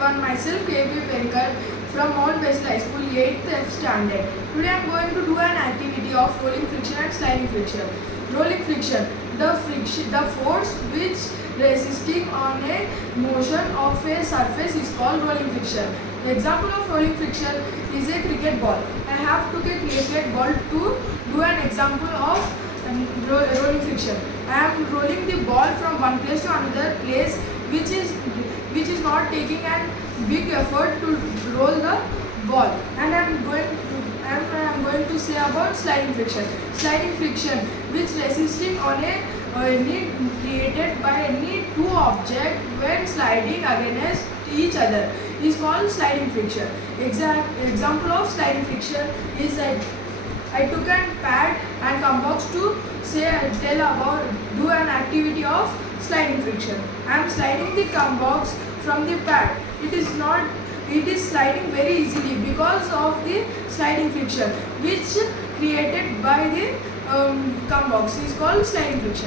everyone, myself KB Venkat from Mount West High School 8th F standard. Today I am going to do an activity of rolling friction and sliding friction. Rolling friction, the force which resisting on a motion of a surface is called rolling friction. The example of rolling friction is a cricket ball. I have took a cricket ball to do an example of rolling friction. I am rolling the ball from one place to another place, which is not taking a big effort to roll the ball. And I am going to say about sliding friction. Sliding friction, which resisting on any created by any two objects when sliding against each other, is called sliding friction. Example of sliding friction is I took a pad and compass to do an activity of sliding friction. I am sliding the compass from the pad. It is sliding very easily because of the sliding friction which created by the compass is called sliding friction.